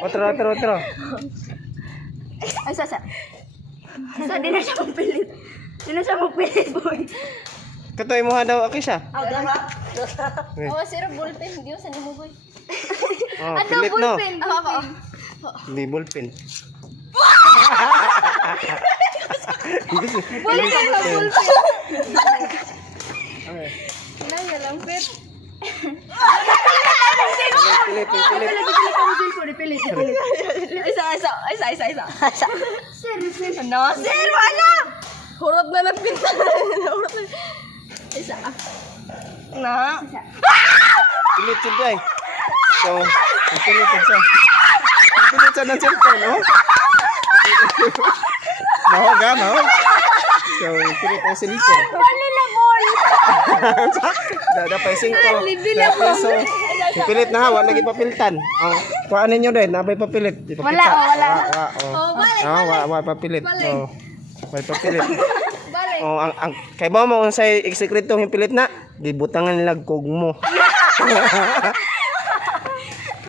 Otro. Ay, sa. Di na siya magpilit. Di na siya magpilit, boy. Katoy mo daw aki siya. Oh, sir, ballpen. Hindi sa mo, boy. Oh, Ano, pilit no. ballpen? Ako. Hindi ballpen. Ballpen. Naya lang, pet. Pilit. Isa. Sir. Ano? Sir, wala! Hurot na nagpinta. Isa. Na. Pilit siya day. So, pilit siya. Pilit siya ng cellphone, no? No. So, pilit ang cellphone. Wala na, boy. Dapat 5. So, pilit na ha, wala lagi papilitan. Oh, kuhaan ninyo din, nabay papilit. Wala. Wala papilit. Oh. Wala papilit. Balik. Oh, ang kay ba mo unsay eksekretong pilit na, gibutangan nila kog mo.